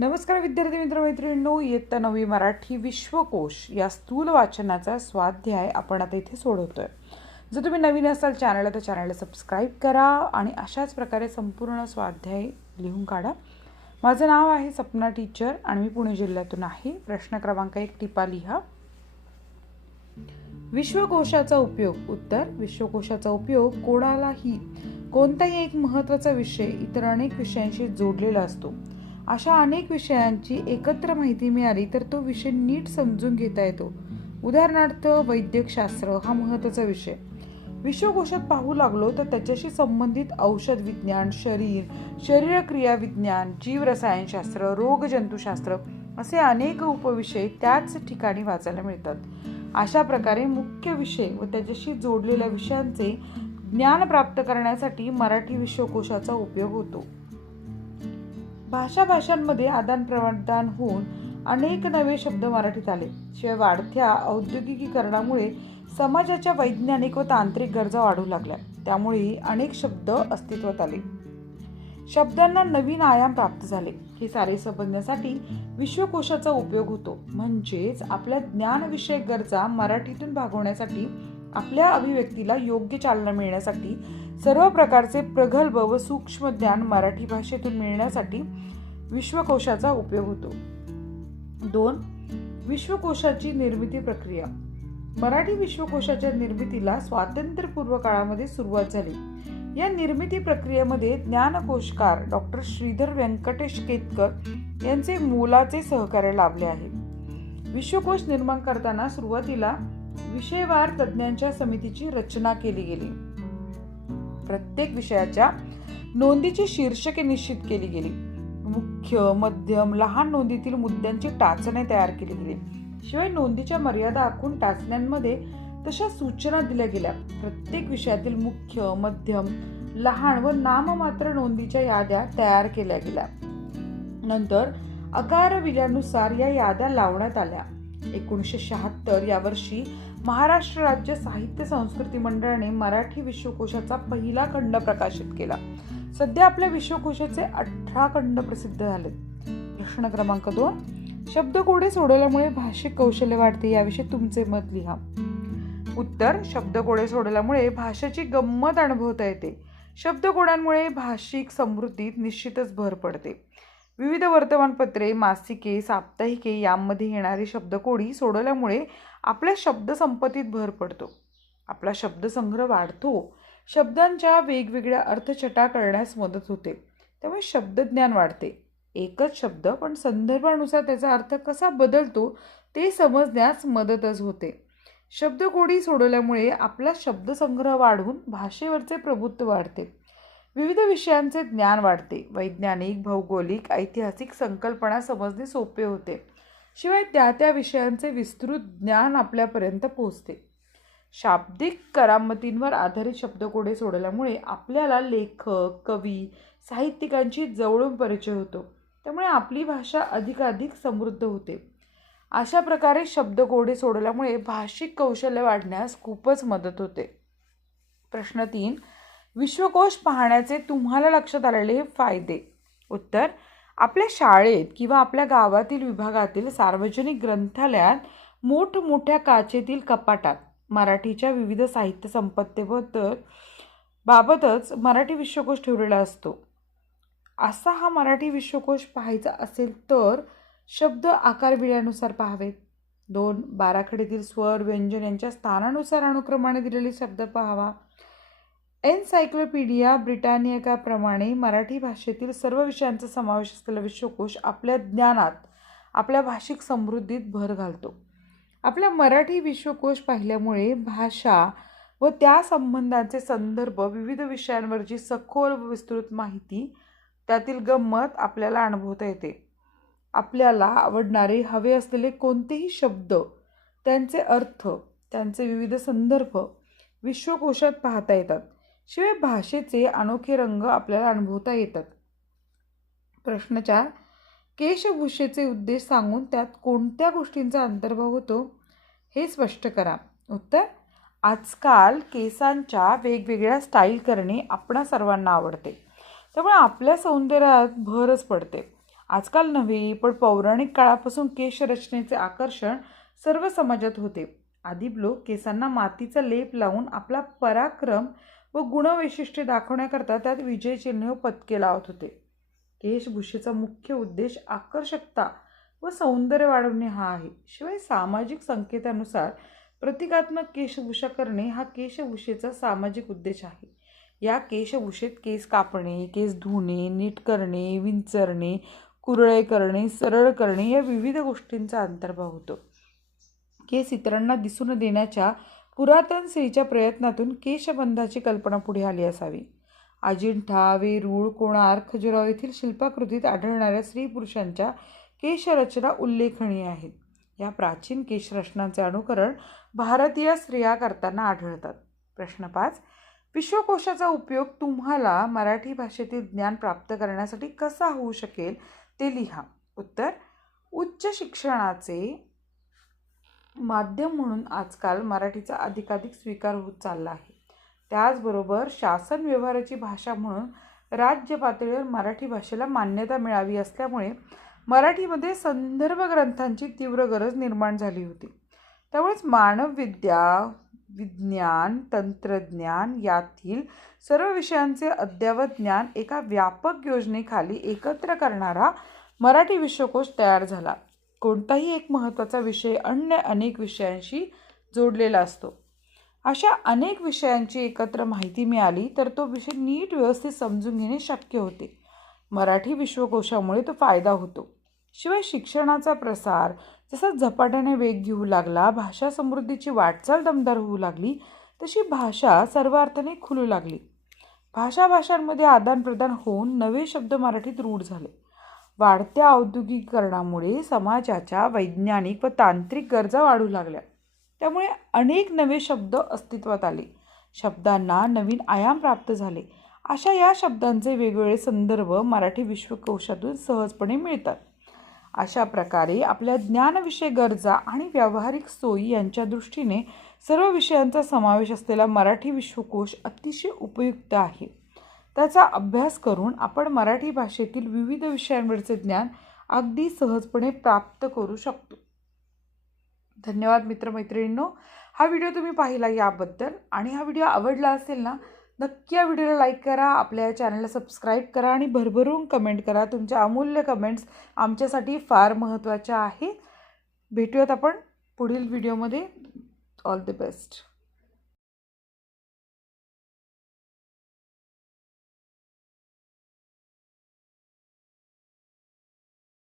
नमस्कार विद्यार्थी मित्रमैत्रिणींनो, इयत्ता 9वी मराठी विश्वकोश या स्थूल वाचनाचा स्वाध्याय आपण आता इथे सोडवतोय. जर तुम्ही नवीन असाल चॅनलला तर चॅनलला सबस्क्राईब करा आणि अशाच प्रकारे संपूर्ण स्वाध्याय लिहून काढा. माझं नाव आहे सपना टीचर आणि मी पुणे जिल्ह्यातून आहे. प्रश्न क्रमांक 1 टिपा लिहा. विश्वकोशाचा उपयोग. उत्तर: विश्वकोशाचा उपयोग कोणालाही कोणताही एक महत्त्वाचा विषय इतर अनेक विषयांशी जोडलेला असतो. अशा अनेक विषयांची एकत्र माहिती मिळाली तर तो विषय नीट समजून घेता येतो. उदाहरणार्थ वैद्यकशास्त्र हा महत्त्वाचा विषय विश्वकोशात पाहू लागलो तर त्याच्याशी संबंधित औषध विज्ञान, शरीरक्रिया विज्ञान, जीवरसायनशास्त्र, रोगजंतुशास्त्र असे अनेक उपविषय त्याच ठिकाणी वाचायला मिळतात. अशा प्रकारे मुख्य विषय व त्याच्याशी जोडलेल्या विषयांचे ज्ञान प्राप्त करण्यासाठी मराठी विश्वकोशाचा उपयोग होतो. भाषांमध्ये आदानप्रदान होऊन अनेक नवे शब्द मराठीत आले. शिवाय वाढत्या औद्योगिकीकरणामुळे समाजाच्या वैज्ञानिक व तांत्रिक गरजा वाढू लागल्या. त्यामुळे अनेक शब्द अस्तित्वात आले. शब्दांना नवीन आयाम प्राप्त झाले. हे सारे समजण्यासाठी विश्वकोशाचा उपयोग होतो. म्हणजेच आपल्या ज्ञानविषयक गरजा मराठीतून भागवण्यासाठी, आपल्या अभिव्यक्तीला योग्य चालना मिळण्यासाठी, सर्व प्रकारचे प्रगल्भ व सूक्ष्म ज्ञान मराठी भाषेतून मिळण्यासाठी विश्वकोशाचा उपयोग होतो. 2. विश्वकोशाची निर्मिती प्रक्रिया. मराठी विश्वकोशाच्या निर्मितीला स्वातंत्र्यपूर्व काळामध्ये सुरुवात झाली. या निर्मिती प्रक्रियेमध्ये ज्ञानकोशकार डॉक्टर श्रीधर व्यंकटेश केतकर यांचे मोलाचे सहकार्य लाभले आहे. विश्वकोश निर्माण करताना सुरुवातीला विषयवार तज्ञांच्या समितीची रचना केली गेली. प्रत्येक विषयाच्या नोंदीची शीर्षके निश्चित केली गेली. मुख्य, मध्यम, लहान नोंदीतील मुद्द्यांची टाचण्या तयार केली गेली. शिवाय नोंदीच्या मर्यादा आखून टाचण्यांमध्ये तशा सूचना दिल्या गेल्या. प्रत्येक विषयातील मुख्य, मध्यम, लहान व नाममात्र नोंदीच्या याद्या तयार केल्या गेल्या. नंतर आकारविल्ल्यानुसार या याद्या लावण्यात आल्या. 1976 या वर्षी महाराष्ट्र राज्य साहित्य संस्कृती मंडळाने मराठी विश्वकोशाचा पहिला खंड प्रकाशित केला. सध्या आपल्या विश्वकोशाचे 18 खंड प्रसिद्ध झालेत. प्रश्न क्रमांक 2. शब्दकोडे सोडवल्यामुळे भाषिक कौशल्य वाढते, याविषयी तुमचे मत लिहा. उत्तर: शब्दकोडे सोडवल्यामुळे भाषेची गंमत अनुभवता येते. शब्दकोडांमुळे भाषिक समृद्धीत निश्चितच भर पडते. विविध वर्तमानपत्रे, मासिके, साप्ताहिके यामध्ये येणारी शब्दकोडी सोडवल्यामुळे आपल्या शब्दसंपत्तीत भर पडतो. आपला शब्दसंग्रह वाढतो. शब्दांच्या वेगवेगळ्या अर्थछटा करण्यास मदत होते. त्यामुळे शब्दज्ञान वाढते. एकच शब्द पण संदर्भानुसार त्याचा अर्थ कसा बदलतो ते समजण्यास मदतच होते. शब्दकोडी सोडवल्यामुळे आपला शब्दसंग्रह वाढून भाषेवरचे प्रभुत्व वाढते. विविध विषयांचे ज्ञान वाढते. वैज्ञानिक, भौगोलिक, ऐतिहासिक संकल्पना समजणे सोपे होते. शिवाय त्या विषयांचे विस्तृत ज्ञान आपल्यापर्यंत पोहोचते. शाब्दिक करामतींवर आधारित शब्दकोडे सोडवल्यामुळे आपल्याला लेखक, कवी, साहित्यिकांची जवळून परिचय होतो. त्यामुळे आपली भाषा अधिकाधिक समृद्ध होते. अशा प्रकारे शब्दकोडे सोडवल्यामुळे भाषिक कौशल्य वाढण्यास खूपच मदत होते. प्रश्न 3. विश्वकोश पाहण्याचे तुम्हाला लक्षात आलेले फायदे. उत्तर: आपल्या शाळेत किंवा आपल्या गावातील विभागातील सार्वजनिक ग्रंथालयात मोठमोठ्या काचेतील कपाटात मराठीच्या विविध साहित्य संपत्तीबाबतच मराठी विश्वकोश ठेवलेला असतो. असा हा मराठी विश्वकोश पाहायचा असेल तर शब्द आकारविल्ल्यानुसार पाहावेत. 2. बाराखडीतील स्वर, व्यंजन यांच्या स्थानानुसार अनुक्रमाने दिलेले शब्द पाहावा. एन्सायक्लोपीडिया ब्रिटानिकाप्रमाणे मराठी भाषेतील सर्व विषयांचा समावेश असलेला विश्वकोश आपल्या ज्ञानात, आपल्या भाषिक समृद्धीत भर घालतो. आपल्या मराठी विश्वकोश पाहिल्यामुळे भाषा व त्या संबंधांचे संदर्भ, विविध विषयांवरची सखोल व विस्तृत माहिती, त्यातील गंमत आपल्याला अनुभवता येते. आपल्याला आवडणारे, हवे असलेले कोणतेही शब्द, त्यांचे अर्थ, त्यांचे विविध संदर्भ विश्वकोशात पाहता येतात. शिवाय भाषेचे अनोखे रंग आपल्याला अनुभवता येतात. प्रश्न 4. केशभूषेचे उद्देश सांगून त्यात कोणत्या गोष्टींचा अंतर्भाव होतो हे स्पष्ट करा. उत्तर: आजकाल केसांच्या वेगवेगळ्या स्टाईल करणे आपणा सर्वांना आवडते. त्यामुळे आपल्या सौंदर्यात भरच पडते. आजकाल नव्हे पण पौराणिक काळापासून केशरचनेचे आकर्षण सर्व समाजात होते. आधी लोक केसांना मातीचा लेप लावून आपला पराक्रम व गुणवैशिष्ट्ये दाखवण्याकरता त्यात विजय चिन्ह व पदके लावत होते. केशभूषेचा मुख्य उद्देश आकर्षकता व सौंदर्य वाढवणे हा आहे. शिवाय सामाजिक संकेतानुसार प्रतिकात्मक केशभूषा करणे हा केशभूषेचा सामाजिक उद्देश आहे. या केशभूषेत केस कापणे, केस धुणे, नीट करणे, विंचरणे, कुरळे करणे, सरळ करणे या विविध गोष्टींचा अंतर्भाव होतो. केस इतरांना दिसून देण्याच्या पुरातन स्त्रीच्या प्रयत्नातून केशबंधाची कल्पना पुढे आली असावी. अजिंठा, वेरूळ, कोणार्क, खजुराहो येथील शिल्पाकृतीत आढळणाऱ्या स्त्री पुरुषांच्या केशरचना उल्लेखनीय आहेत. या प्राचीन केशरचनांचे अनुकरण भारतीय स्त्रिया करताना आढळतात. प्रश्न 5. विश्वकोशाचा उपयोग तुम्हाला मराठी भाषेतील ज्ञान प्राप्त करण्यासाठी कसा होऊ शकेल ते लिहा. उत्तर. उच्च शिक्षणाचे माध्यम म्हणून आजकाल मराठीचा अधिकाधिक स्वीकार होत चालला आहे. त्याचबरोबर शासन व्यवहाराची भाषा म्हणून राज्य पातळीवर मराठी भाषेला मान्यता मिळावी असल्यामुळे मराठीमध्ये संदर्भ ग्रंथांची तीव्र गरज निर्माण झाली होती. त्यामुळेच मानवविद्या, विज्ञान, तंत्रज्ञान यातील सर्व विषयांचे अद्ययावत ज्ञान एका व्यापक योजनेखाली एकत्र करणारा मराठी विश्वकोश तयार झाला. कोणताही एक महत्त्वाचा विषय अन्य अनेक विषयांशी जोडलेला असतो. अशा अनेक विषयांची एकत्र माहिती मिळाली तर तो विषय नीट व्यवस्थित समजून घेणे शक्य होते. मराठी विश्वकोशामुळे तो फायदा होतो. शिवाय शिक्षणाचा प्रसार जसा झपाट्याने वेग घेऊ लागला, भाषा समृद्धीची वाटचाल दमदार होऊ लागली, तशी भाषा सर्व अर्थाने खुलू लागली. भाषांमध्ये आदानप्रदान होऊन नवे शब्द मराठीत रूढ झाले. वाढत्या औद्योगिकीकरणामुळे समाजाच्या वैज्ञानिक व तांत्रिक गरजा वाढू लागल्या. त्यामुळे अनेक नवे शब्द अस्तित्वात आले. शब्दांना नवीन आयाम प्राप्त झाले. अशा या शब्दांचे वेगवेगळे संदर्भ मराठी विश्वकोशातून सहजपणे मिळतात. अशा प्रकारे आपल्या ज्ञानविषय गरजा आणि व्यावहारिक सोयी यांच्या दृष्टीने सर्व विषयांचा समावेश असलेला मराठी विश्वकोश अतिशय उपयुक्त आहे. त्याचा अभ्यास करून आपण मराठी भाषेतील विविध विषयांवरचे ज्ञान अगदी सहजपणे प्राप्त करू शकतो. धन्यवाद मित्रमैत्रिणींनो, हा व्हिडिओ तुम्ही पाहिला याबद्दल. आणि हा व्हिडिओ आवडला असेल ना, नक्की या व्हिडिओला लाईक करा, आपल्या या चॅनलला सबस्क्राईब करा आणि भरभरून कमेंट करा. तुमच्या अमूल्य कमेंट्स आमच्यासाठी फार महत्त्वाच्या आहेत. भेटूयात आपण पुढील व्हिडिओमध्ये. All the best.